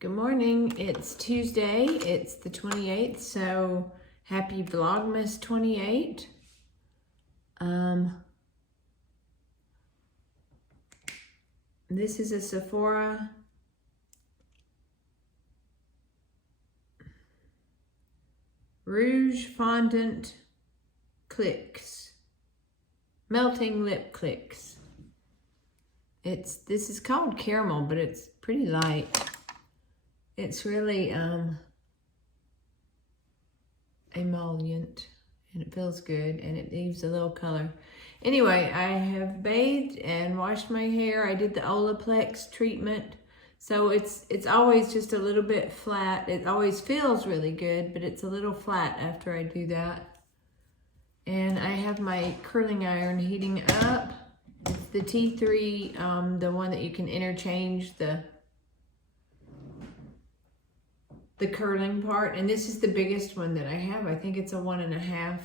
Good morning. It's Tuesday. It's the 28th, so happy Vlogmas 28. This is a Sephora Rouge Fondant Clicks. Melting Lip Clicks. This is called caramel, but it's pretty light. It's really emollient, and it feels good, and it leaves a little color. Anyway, I have bathed and washed my hair. I did the Olaplex treatment, so it's always just a little bit flat. It always feels really good, but it's a little flat after I do that. And I have my curling iron heating up. It's the T3, the one that you can interchange the curling part, and this is the biggest one that I have. I think it's a 1.5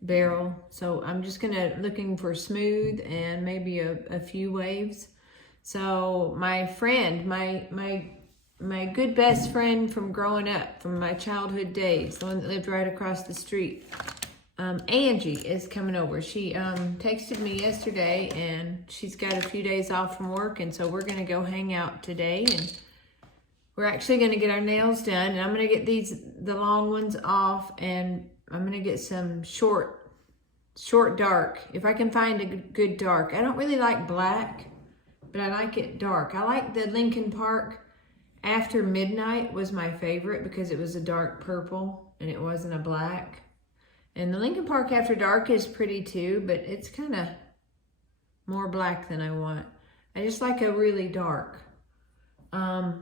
barrel. So I'm just looking for smooth and maybe a few waves. So my friend, my good best friend from growing up, from my childhood days, the one that lived right across the street, Angie is coming over. She texted me yesterday, and she's got a few days off from work, and so we're gonna go hang out today, and we're actually gonna get our nails done, and I'm gonna get the long ones off, and I'm gonna get some short dark, if I can find a good dark. I don't really like black, but I like it dark. I like the Lincoln Park After Midnight was my favorite because it was a dark purple and it wasn't a black. And the Lincoln Park After Dark is pretty too, but it's kind of more black than I want. I just like a really dark.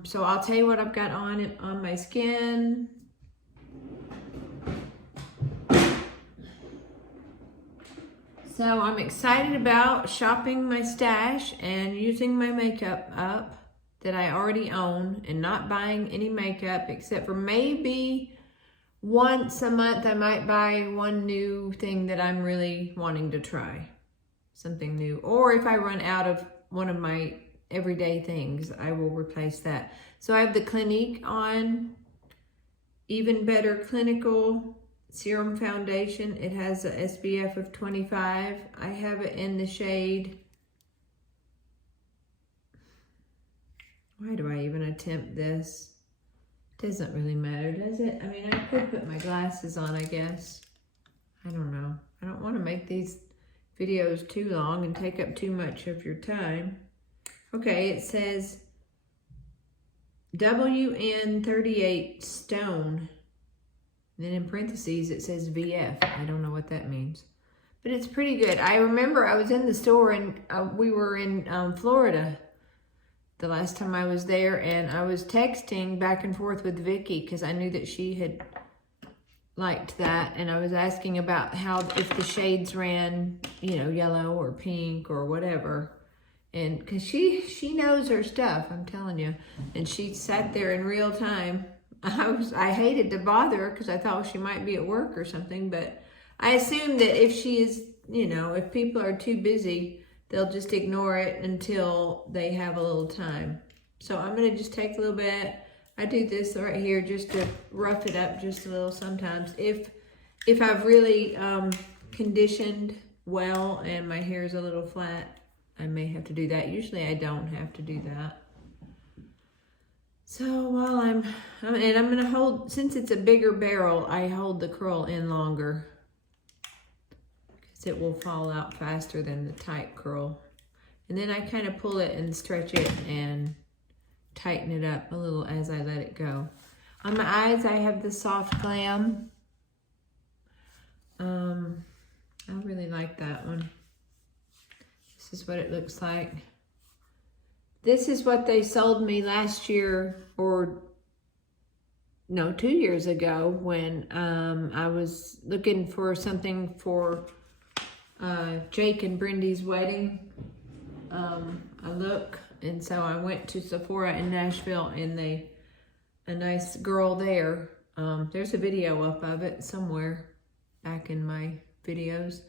So I'll tell you what I've got on my skin. So I'm excited about shopping my stash and using my makeup up that I already own, and not buying any makeup except for maybe once a month I might buy one new thing that I'm really wanting to try. Something new. Or if I run out of one of my everyday things, I will replace that. So I have the Clinique on, Even Better Clinical Serum Foundation. It has a SPF of 25. I have it in the shade, why do I even attempt this? Doesn't really matter, does it? I mean, I could put my glasses on, I guess. I don't know. I don't want to make these videos too long and take up too much of your time. Okay, it says WN38 Stone. And then in parentheses, it says VF. I don't know what that means. But it's pretty good. I remember I was in the store, and we were in Florida the last time I was there, and I was texting back and forth with Vicky because I knew that she had liked that, and I was asking about how, if the shades ran, you know, yellow or pink or whatever. And because she knows her stuff, I'm telling you. And she sat there in real time. I hated to bother her because I thought she might be at work or something, but I assume that if she is, you know, if people are too busy, they'll just ignore it until they have a little time. So I'm gonna just take a little bit. I do this right here just to rough it up just a little sometimes. If I've really conditioned well and my hair is a little flat, I may have to do that. Usually I don't have to do that. So while I'm gonna hold, since it's a bigger barrel, I hold the curl in longer because it will fall out faster than the tight curl. And then I kind of pull it and stretch it and tighten it up a little as I let it go. On my eyes, I have the Soft Glam. I really like that one. This is what it looks like. This is what they sold me last year, or no, 2 years ago, when I was looking for something for Jake and Brendy's wedding, a look. And so I went to Sephora in Nashville, and a nice girl there, there's a video up of it somewhere back in my videos.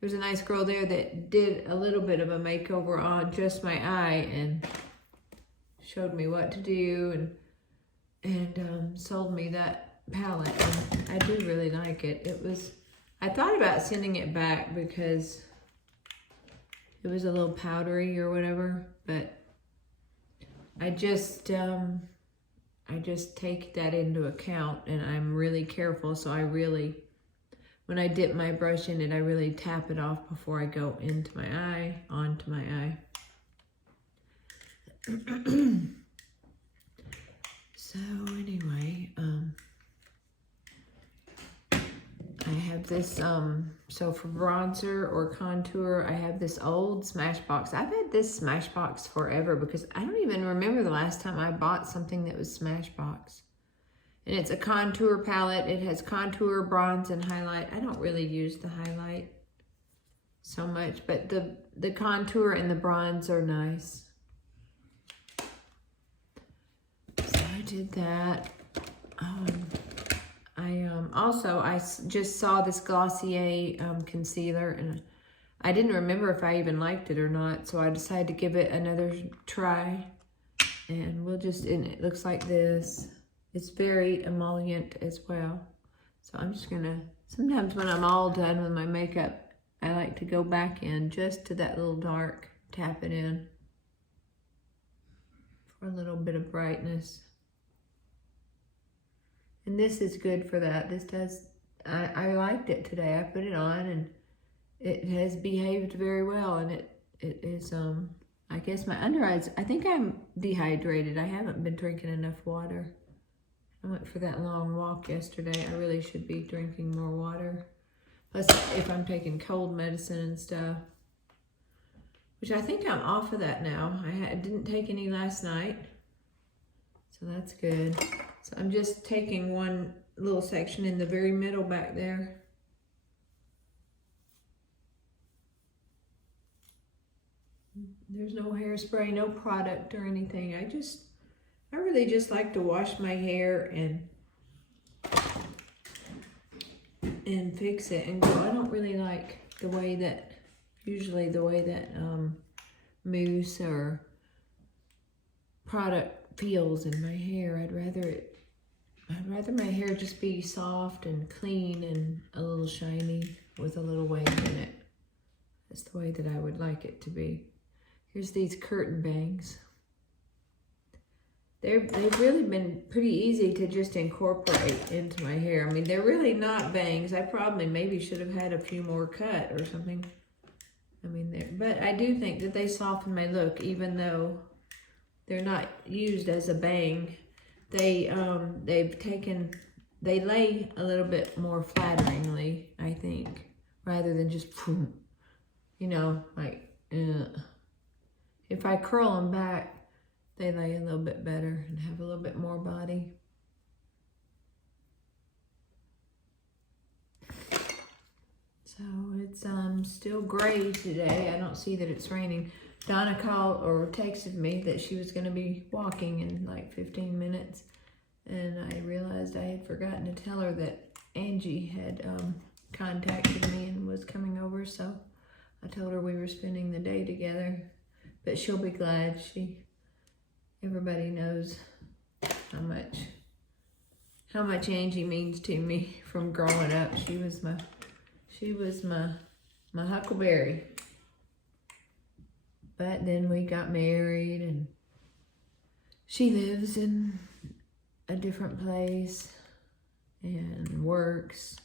There's a nice girl there that did a little bit of a makeover on just my eye, and showed me what to do and sold me that palette. And I do really like it. I thought about sending it back because it was a little powdery or whatever, but I just take that into account, and I'm really careful. So when I dip my brush in it, I really tap it off before I go into my eye, onto my eye. So anyway, I have this, so for bronzer or contour, I have this old Smashbox. I've had this Smashbox forever because I don't even remember the last time I bought something that was Smashbox. And it's a contour palette. It has contour, bronze, and highlight. I don't really use the highlight so much, but the contour and the bronze are nice. So I did that. I just saw this Glossier concealer, and I didn't remember if I even liked it or not, so I decided to give it another try. And and it looks like this. It's very emollient as well. So I'm just sometimes when I'm all done with my makeup, I like to go back in just to that little dark, tap it in for a little bit of brightness. And this is good for that. I liked it today. I put it on and it has behaved very well. And it is, I guess my under eyes, I think I'm dehydrated. I haven't been drinking enough water. I went for that long walk yesterday. I really should be drinking more water. Plus, if I'm taking cold medicine and stuff, which I think I'm off of that now. I didn't take any last night, so that's good. So I'm just taking one little section in the very middle back there. There's no hairspray, no product or anything. I really just like to wash my hair and fix it and go. I don't really like usually the way that mousse or product feels in my hair. I'd rather my hair just be soft and clean and a little shiny with a little wave in it. That's the way that I would like it to be. Here's these curtain bangs. They've really been pretty easy to just incorporate into my hair. I mean, they're really not bangs. I probably maybe should have had a few more cut or something. I mean, but I do think that they soften my look, even though they're not used as a bang. They lay a little bit more flatteringly, I think, rather than just, you know, like, if I curl them back, they lay a little bit better and have a little bit more body. So it's still gray today. I don't see that it's raining. Donna called or texted me that she was going to be walking in like 15 minutes. And I realized I had forgotten to tell her that Angie had contacted me and was coming over. So I told her we were spending the day together. But she'll be glad. Everybody knows how much Angie means to me from growing up. She was my huckleberry. But then we got married and she lives in a different place and works.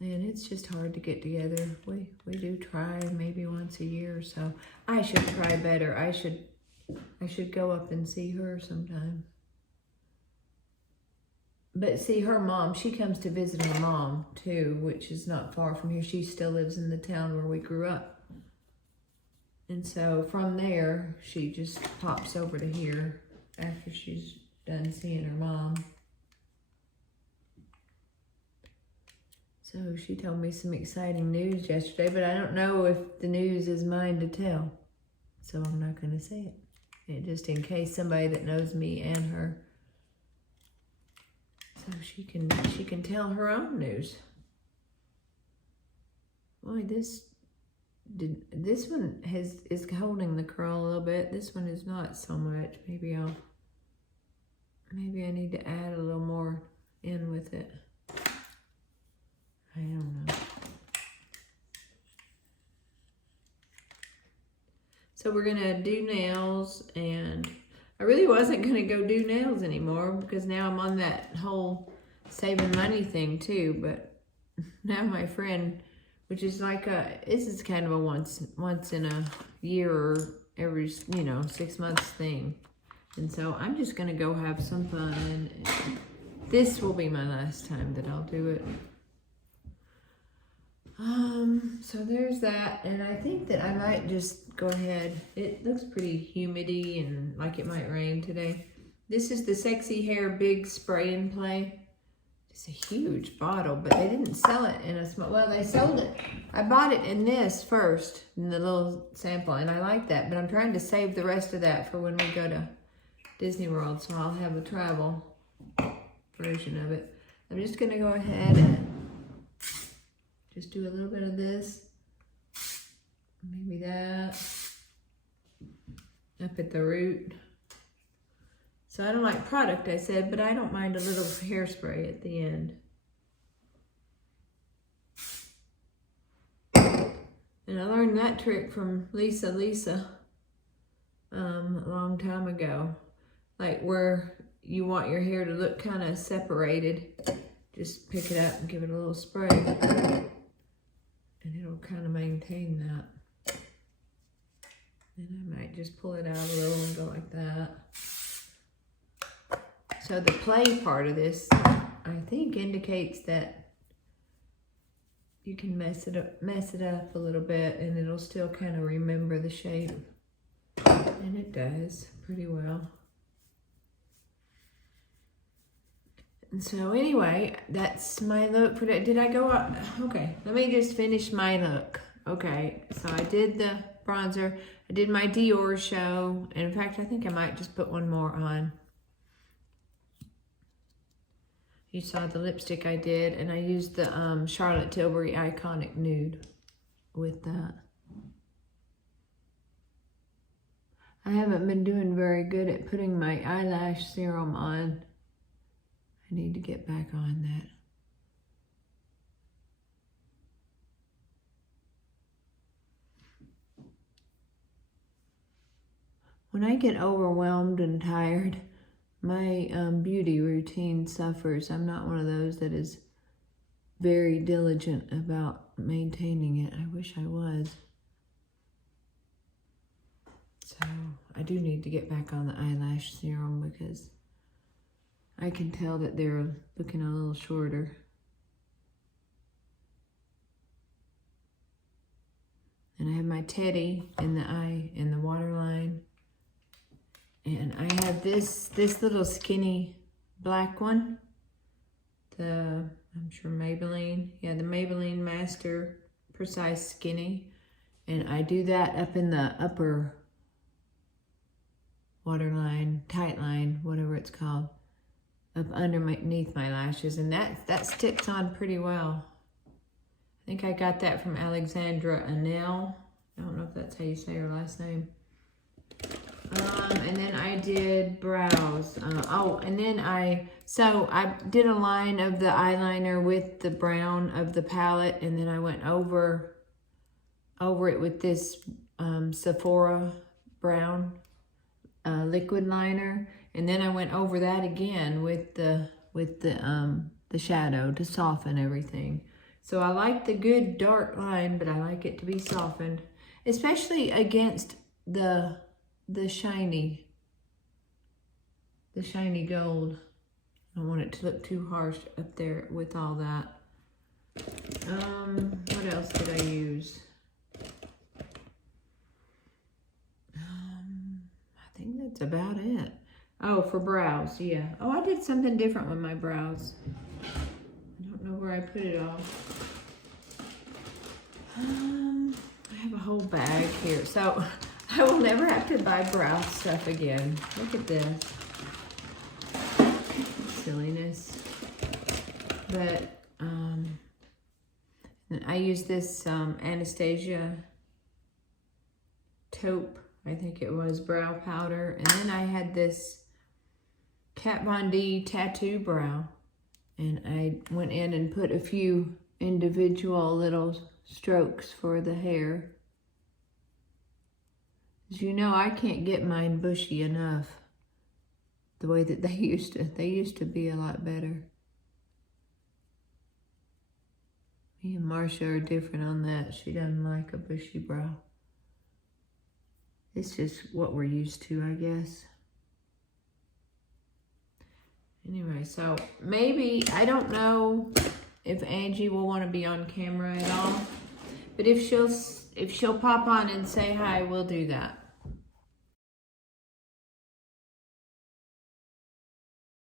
And it's just hard to get together. We do try maybe once a year or so. I should try better. I should go up and see her sometime. But see, her mom, she comes to visit her mom too, which is not far from here. She still lives in the town where we grew up. And so from there, she just pops over to here after she's done seeing her mom. So she told me some exciting news yesterday, but I don't know if the news is mine to tell. So I'm not going to say it. Just in case somebody that knows me and her. So she can tell her own news. Boy, this This one is holding the curl a little bit. This one is not so much. Maybe I need to add a little more in with it. I don't know. So we're gonna do nails, and I really wasn't gonna go do nails anymore because now I'm on that whole saving money thing too. But now my friend, which is like this is kind of a once in a year or every 6 months thing, and so I'm just gonna go have some fun. And this will be my last time that I'll do it. So there's that, and I think that I might just go ahead. It looks pretty humid-y and like it might rain today. This is the Sexy Hair Big Spray and Play. It's a huge bottle, but they didn't sell it in a small, well, they sold it. I bought it in this first, in the little sample, and I like that, but I'm trying to save the rest of that for when we go to Disney World, so I'll have a travel version of it. I'm just gonna go ahead and just do a little bit of this, maybe that, up at the root. So I don't like product, I said, but I don't mind a little hairspray at the end. And I learned that trick from Lisa a long time ago. Like where you want your hair to look kind of separated, just pick it up and give it a little spray. And it'll kind of maintain that. And I might just pull it out a little and go like that. So the play part of this, I think, indicates that you can mess it up a little bit and it'll still kind of remember the shape. And it does pretty well. And so anyway, that's my look for that. Did I go up? Okay, let me just finish my look. Okay, so I did the bronzer. I did my Dior show. And in fact, I think I might just put one more on. You saw the lipstick I did, and I used the Charlotte Tilbury Iconic Nude with that. I haven't been doing very good at putting my eyelash serum on. I need to get back on that. When I get overwhelmed and tired, my beauty routine suffers. I'm not one of those that is very diligent about maintaining it. I wish I was. So I do need to get back on the eyelash serum because I can tell that they're looking a little shorter. And I have my teddy in the eye, in the waterline. And I have this little skinny black one. I'm sure Maybelline. Yeah, the Maybelline Master Precise Skinny. And I do that up in the upper waterline, tight line, whatever it's called. Up underneath my lashes. And that sticks on pretty well. I think I got that from Alexandra Anel. I don't know if that's how you say her last name. And then I did brows. And then I did a line of the eyeliner with the brown of the palette, and then I went over it with this Sephora brown liquid liner, and then I went over that again with the shadow to soften everything. So I like the good dark line, but I like it to be softened, especially against the shiny gold. I don't want it to look too harsh up there with all that. What else did I use? I think that's about it. Oh, for brows, yeah. Oh, I did something different with my brows. I don't know where I put it all. I have a whole bag here. So I will never have to buy brow stuff again. Look at this. Silliness. But I use this Anastasia taupe, I think it was, brow powder. And then I had this Kat Von D tattoo brow. And I went in and put a few individual little strokes for the hair. As you know, I can't get mine bushy enough the way that they used to. They used to be a lot better. Me and Marcia are different on that. She doesn't like a bushy brow. It's just what we're used to, I guess. Anyway, so maybe, I don't know if Angie will want to be on camera at all. But if she'll pop on and say hi, we'll do that.